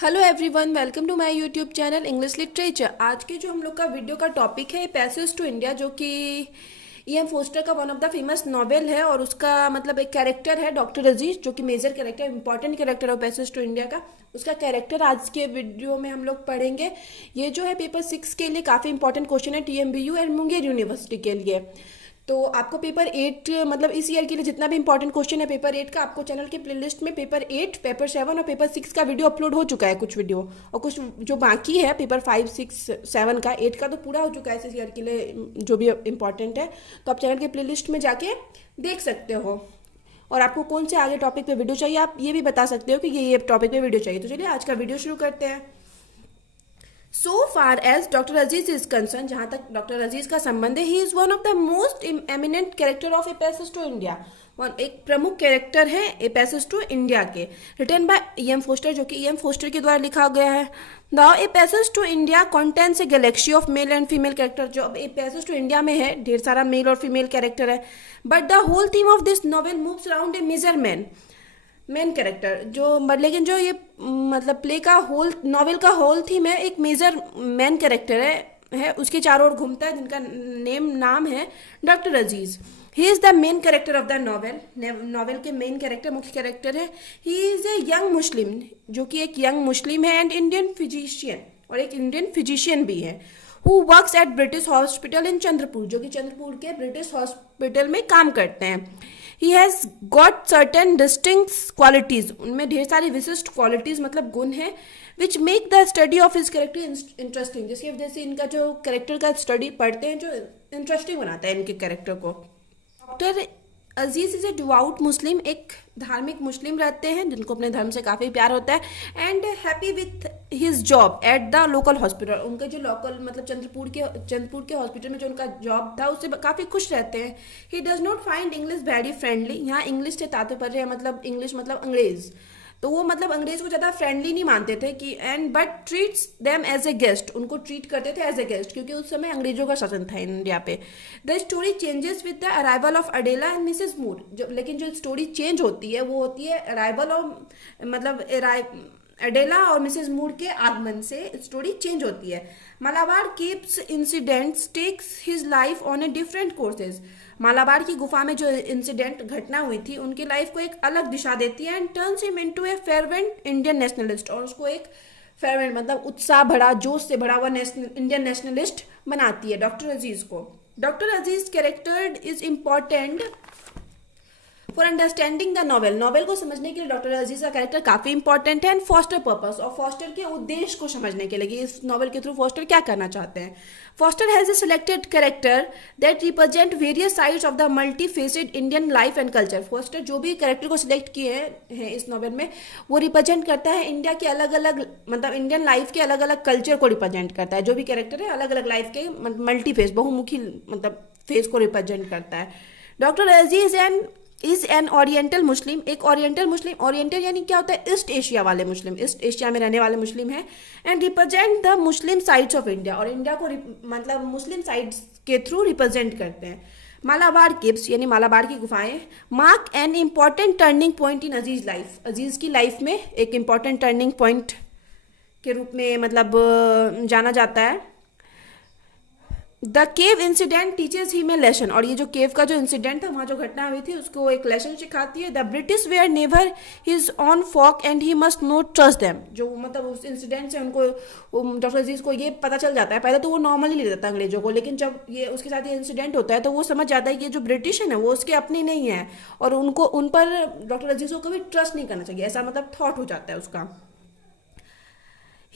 Hello everyone, welcome to my YouTube channel English literature. आज के जो हम लोग का वीडियो का टॉपिक है पैसेज टू इंडिया, जो कि ई एम फोस्टर का one of the famous novel है और उसका मतलब एक कैरेक्टर है डॉक्टर अजीज, जो कि मेजर कैरेक्टर इंपॉर्टेंट कैरेक्टर है पैसेज टू इंडिया का। उसका कैरेक्टर आज के वीडियो में हम लोग पढ़ेंगे। ये जो है पेपर 6 के लिए काफ़ी इंपॉर्टेंट क्वेश्चन है, TMBU एंड मुंगेर यूनिवर्सिटी के लिए। तो आपको पेपर 8 मतलब इस ईयर के लिए जितना भी इंपॉर्टेंट क्वेश्चन है पेपर 8 का, आपको चैनल के प्लेलिस्ट में पेपर 8, पेपर 7 और पेपर 6 का वीडियो अपलोड हो चुका है, कुछ वीडियो। और कुछ जो बाकी है पेपर 5, 6, 7 का, 8 का तो पूरा हो चुका है इस ईयर के लिए जो भी इंपॉर्टेंट है। तो आप चैनल के प्लेलिस्ट में जाके देख सकते हो। और आपको कौन से आगे टॉपिक पे वीडियो चाहिए आप ये भी बता सकते हो कि ये टॉपिक पे वीडियो चाहिए। तो चलिए आज का वीडियो शुरू करते हैं। So far as doctor Aziz is concern, जहाँ तक डॉक्टर अजीज का संबंध है, he is one of the most eminent character of a passage to India. एक प्रमुख कैरेक्टर है ए पैसेज टू इंडिया के, रिटन बाय E.M. फोस्टर, जो कि E.M. फोस्टर के द्वारा लिखा गया है। Now a passage to India contents a galaxy of male and female character. जो अब ए पैसेज टू इंडिया में है ढेर सारा मेल और फीमेल कैरेक्टर है, but the whole theme of this novel moves around a major main character. जो लेकिन जो ये मतलब प्ले का होल नॉवेल का होल थीम है, एक मेजर मेन कैरेक्टर है उसके चारों ओर घूमता है, जिनका नाम है doctor Aziz. He is the main character of the novel के मेन कैरेक्टर, मुख्य कैरेक्टर है। ही इज ए यंग मुस्लिम, जो कि एक यंग मुस्लिम है, एंड इंडियन फिजिशियन, और एक इंडियन फिजिशियन भी है, who works at British hospital in Chandrapur, जो कि चंद्रपुर के ब्रिटिश हॉस्पिटल में काम करते हैं। He has got certain distinct qualities, उनमें ढेर सारी विशिष्ट क्वालिटीज मतलब गुण हैं, which make the study of his character interesting, जिसकी वजह से इनका जो कैरेक्टर का स्टडी पढ़ते हैं जो इंटरेस्टिंग बनाता है इनके कैरेक्टर को। Doctor Aziz is a devout Muslim, एक धार्मिक मुस्लिम रहते हैं जिनको अपने धर्म से काफ़ी प्यार होता है, and happy with his job at the local hospital. उनके जो लोकल मतलब चंद्रपुर के हॉस्पिटल में जो उनका जॉब था उससे काफ़ी खुश रहते हैं। ही does not find English very friendly, यहाँ इंग्लिश से तात्पर्य है मतलब इंग्लिश मतलब अंग्रेज, तो वो मतलब अंग्रेज को ज़्यादा फ्रेंडली नहीं मानते थे कि and but treats them as a guest, उनको ट्रीट करते थे एज ए गेस्ट, क्योंकि उस समय अंग्रेजों का शासन था इंडिया पे। The story changes with the arrival of Adela and Mrs Moore, जो लेकिन जो स्टोरी चेंज होती है वो होती है अराइवल और मतलब अडेला और मिसेस मूर के आगमन से स्टोरी चेंज होती है। Malabar caves incidents takes his life on a different courses, Malabar की गुफा में जो इंसिडेंट घटना हुई थी उनकी लाइफ को एक अलग दिशा देती है, and turns him into a fervent Indian nationalist, और उसको एक फेरवेंट मतलब उत्साह भरा जोश से भरा हुआ इंडियन नेशनलिस्ट बनाती है डॉक्टर अजीज को। Doctor Aziz character is important for understanding the novel, novel को समझने के लिए डॉक्टर अजीज का कैरेक्टर काफी इंपॉर्टेंट है, एंड फॉस्टर पर्पस, और फॉस्टर के उद्देश्य को समझने के लिए इस नॉवेल के थ्रू फॉस्टर क्या करना चाहते हैं। Foster has a selected character that represent various sides of the multi facet Indian life and culture. Foster जो भी कैरेक्टर को सिलेक्ट किए हैं इस नॉवेल में, वो रिप्रेजेंट करता है इंडिया के अलग अलग मतलब इंडियन लाइफ के अलग अलग कल्चर को रिप्रेजेंट करता है। जो भी कैरेक्टर है अलग अलग लाइफ के मल्टी फेस बहुमुखी मतलब फेस को रिप्रेजेंट करता है। Doctor Aziz is an oriental Muslim, एक ओरिएंटल मुस्लिम, ओरिएंटल यानी क्या होता है ईस्ट एशिया वाले मुस्लिम, ईस्ट एशिया में रहने वाले मुस्लिम है, and represent the Muslim sides of India, और इंडिया को मतलब मुस्लिम साइड्स के थ्रू रिप्रेजेंट करते हैं। मालाबार केव्स यानी मालाबार की गुफाएं mark an important turning point in Aziz life, Aziz की लाइफ में एक इम्पॉर्टेंट टर्निंग पॉइंट के रूप में मतलब जाना जाता है। द केव इंसिडेंट टीचर्स ही में लेसन, और ये जो केव का जो इंसिडेंट था वहाँ जो घटना हुई थी उसको एक लेसन सिखाती है। The British were never his own folk and he must not trust them, जो मतलब उस इंसिडेंट से उनको डॉक्टर अजीज को ये पता चल जाता है, पहले तो वो नॉर्मली ले जाता है अंग्रेजों को, लेकिन जब ये उसके साथ ये इंसिडेंट होता है तो वो समझ जाता है कि ये जो ब्रिटिश है ना वो उसके अपनी नहीं है, और उनको उन पर डॉक्टर अजीज को कभी ट्रस्ट नहीं करना चाहिए, ऐसा मतलब थॉट हो जाता है उसका।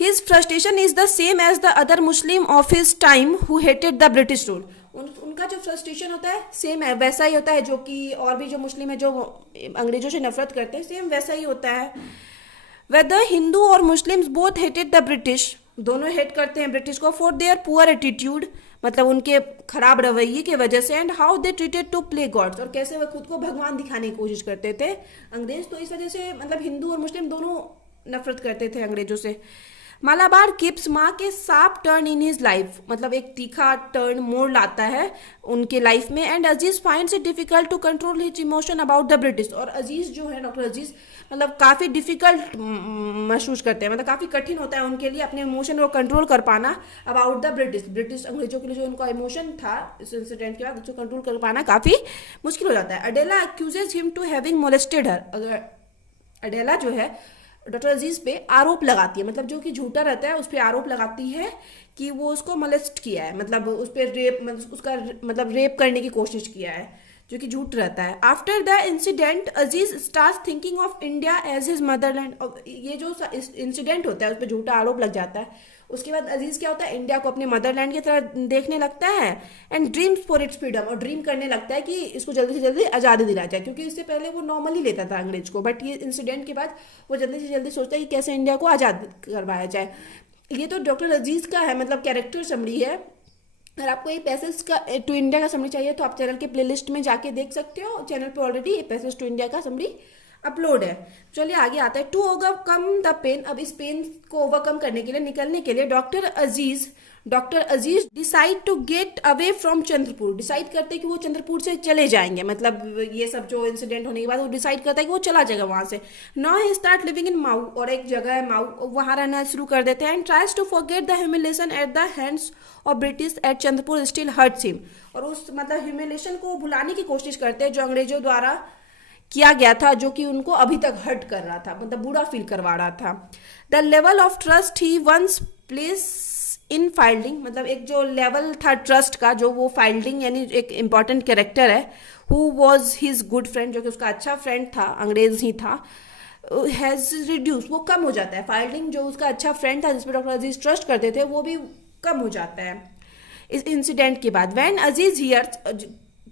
His frustration is the same as the other Muslim of his time who hated the British rule. उनका जो फ्रस्ट्रेशन होता है सेम है, वैसा ही होता है जो कि और भी जो मुस्लिम है जो अंग्रेजों से नफरत करते हैं, सेम वैसा ही होता है। Whether हिंदू और Muslims both hated the British, दोनों हेट करते हैं ब्रिटिश को, फॉर देयर पुअर एटीट्यूड मतलब उनके खराब रवैये की वजह से, and how they treated to play gods, और कैसे वह खुद को भगवान दिखाने की कोशिश करते थे अंग्रेज, तो इस वजह से मतलब हिंदू और मुस्लिम दोनों नफरत करते थे अंग्रेजों से। मालाबार कीप्स माँ के sharp turn in his life, मतलब एक तीखा टर्न मोड़ लाता है उनके लाइफ में। And Aziz finds it difficult to control his emotion about the British, और अजीज जो है डॉक्टर अजीज मतलब काफ़ी डिफिकल्ट महसूस करते हैं, मतलब काफ़ी कठिन होता है उनके लिए अपने इमोशन को कंट्रोल कर पाना अबाउट द ब्रिटिश अंग्रेजों के लिए जो उनका इमोशन था इस इंसिडेंट के बाद उसको कंट्रोल कर पाना काफ़ी मुश्किल हो जाता है। Adela accuses him to having molested her, अगर अडेला जो है डॉक्टर अजीज पे आरोप लगाती है, मतलब जो कि झूठा रहता है उस पर आरोप लगाती है कि वो उसको मोलेस्ट किया है, मतलब उस पर रेप, मतलब उसका मतलब रेप करने की कोशिश किया है, जो कि झूठ रहता है। After the incident Aziz start thinking of India as his motherland, और ये जो इंसिडेंट होता है उस पर झूठा आरोप लग जाता है, उसके बाद अजीज क्या होता है इंडिया को अपने मदरलैंड की तरह देखने लगता है। And dreams for its freedom, और ड्रीम करने लगता है कि इसको जल्दी से जल्दी आज़ादी दिला जाए, क्योंकि इससे पहले वो नॉर्मली लेता था अंग्रेज को, बट ये इंसिडेंट के बाद वो जल्दी से जल्दी सोचता है कि कैसे इंडिया को आज़ाद करवाया जाए। ये तो डॉक्टर अजीज का है, मतलब कैरेक्टर समरी है। अगर आपको ये पैसेज का टू इंडिया का समरी चाहिए तो आप चैनल के प्लेलिस्ट में जाके देख सकते हो, चैनल पे ऑलरेडी पैसेज टू इंडिया का समरी अपलोड है। चलिए आगे आता है। टू ओवरकम द पेन, अब इस पेन को ओवरकम करने के लिए, निकलने के लिए doctor Aziz decide to get away from Chandrapur, decide करते हैं कि वो चंद्रपुर से चले जाएंगे, मतलब ये सब जो इंसिडेंट होने के बाद वो डिसाइड करता है कि वो चला जाएगा वहां से। Now he start living in माऊ, और एक जगह है माऊ, वहां रहना शुरू कर देते हैं। And tries to forget the humiliation at the hands of British at Chandrapur still hurts him, और उस मतलब ह्यूमिलेशन को भुलाने की कोशिश करते हैं जो अंग्रेजों द्वारा किया गया था, जो कि उनको अभी तक हर्ट कर रहा था, मतलब बुरा फील करवा रहा था। The level of trust he once place in Fielding, मतलब एक जो लेवल था ट्रस्ट का, जो वो फाइल्डिंग यानी एक इंपॉर्टेंट कैरेक्टर है, who was his good friend, जो कि उसका अच्छा फ्रेंड था, अंग्रेज ही था, हैज रिड्यूस, वो कम हो जाता है। फाइल्डिंग जो उसका अच्छा फ्रेंड था जिसपे डॉक्टर अजीज ट्रस्ट करते थे, वो भी कम हो जाता है इस इंसिडेंट के बाद। व्हेन अजीज हियर,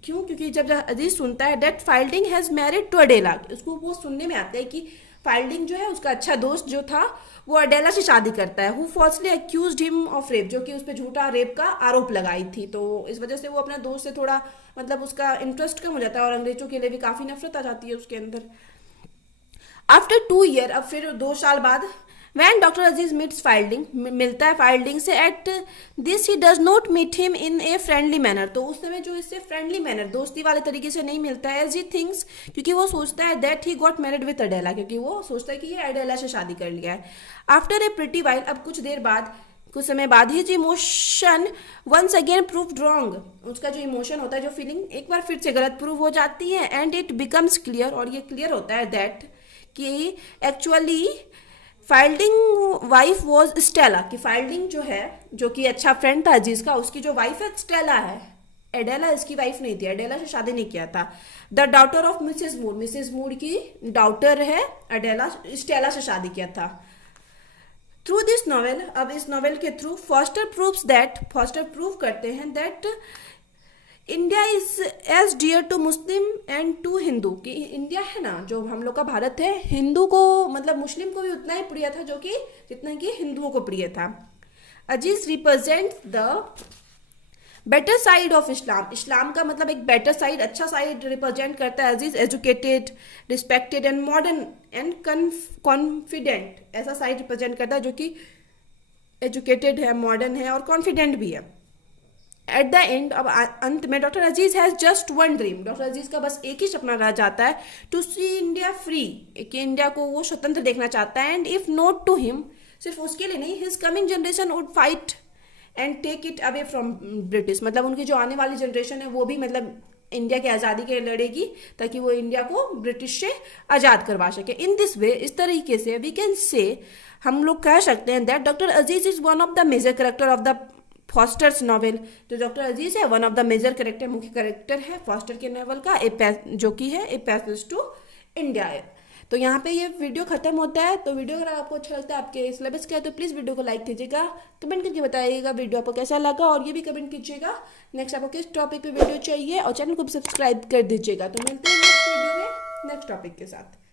क्यों, क्योंकि जब अजीज सुनता है डेट फाइल्डिंग हैज मैरिड टू अडेला, उसको वो सुनने में आता है कि फाइल्डिंग जो है उसका अच्छा दोस्त जो था वो अडेला से शादी करता है। Who falsely accused him of rape, जो कि उस पर झूठा रेप का आरोप लगाई थी, तो इस वजह से वो अपना दोस्त से थोड़ा मतलब उसका इंटरेस्ट कम हो जाता है और अंग्रेजों के लिए भी काफी नफरत आ जाती है उसके अंदर। आफ्टर 2 ईयर, अब फिर 2 साल बाद, when doctor Aziz meets Fielding, मिलता है फाइल्डिंग से। At this he does not meet him in a friendly manner, तो उस समय जो इससे फ्रेंडली मैनर दोस्ती वाले तरीके से नहीं मिलता है। एज ही थिंक्स, क्योंकि वो सोचता है that he got married with Adela, क्योंकि वो सोचता है कि ये अडेला से शादी कर लिया है। आफ्टर ए प्रिटी वाइल, अब कुछ देर बाद, कुछ समय बाद, his emotion once again proved wrong, उसका जो इमोशन होता है, जो फीलिंग एक बार फिर से गलत प्रूव हो जाती है। एंड इट बिकम्स क्लियर, और ये क्लियर होता है दैट कि एक्चुअली फाइल्डिंग वाइफ वॉज स्टेला, कि फाइल्डिंग जो है, जो कि अच्छा फ्रेंड था अजीज का, उसकी जो वाइफ है स्टेला है, एडेला इसकी वाइफ नहीं थी, एडेला से शादी नहीं किया था। The daughter of Mrs mood की डॉटर है अडेला, स्टेला से शादी किया था। थ्रू दिस नॉवेल, अब इस नॉवेल के थ्रू फॉस्टर प्रूव करते हैं that India is as dear to Muslim and to Hindu, कि इंडिया है ना जो हम लोग का भारत है, हिंदू को मतलब मुस्लिम को भी उतना ही प्रिय था जो कि जितना कि हिंदुओं को प्रिय था। Aziz represent the better side of Islam, इस्लाम का मतलब एक बेटर साइड, अच्छा साइड रिप्रेजेंट करता है Aziz. Educated, respected and modern and confident, ऐसा साइड रिप्रेजेंट करता है जो कि एजुकेटेड है, मॉडर्न है और कॉन्फिडेंट भी है। एट द एंड, अब अंत में, doctor Aziz has just one dream, doctor Aziz का बस एक ही सपना रह जाता है, टू सी इंडिया फ्री, कि इंडिया को वो स्वतंत्र देखना चाहता है। And if not to him, सिर्फ उसके लिए नहीं, his coming generation would fight and take it away from British, मतलब उनकी जो आने वाली जनरेशन है वो भी मतलब इंडिया की आज़ादी के लिए लड़ेगी ताकि वो इंडिया को ब्रिटिश से आज़ाद करवा सके। इन दिस वे, इस तरीके से वी कैन से, हम लोग कह सकते हैं that doctor Aziz is one of the major character of the Forster's novel, जो डॉक्टर अजीज है one of the major character, मुख्य कैरेक्टर है फॉस्टर के नॉवल का, जो कि है ए पैसेज टू इंडिया है। तो यहाँ पे ये वीडियो खत्म होता है। तो वीडियो अगर आपको अच्छा लगता है, आपके सिलेबस का है, तो प्लीज़ वीडियो को लाइक कीजिएगा, कमेंट करके बताइएगा वीडियो आपको कैसा लगा, और ये भी कमेंट कीजिएगा नेक्स्ट आपको किस टॉपिक पे वीडियो चाहिए, और चैनल को भी सब्सक्राइब कर दीजिएगा। तो मिलते हैं नेक्स्ट वीडियो में नेक्स्ट टॉपिक के साथ।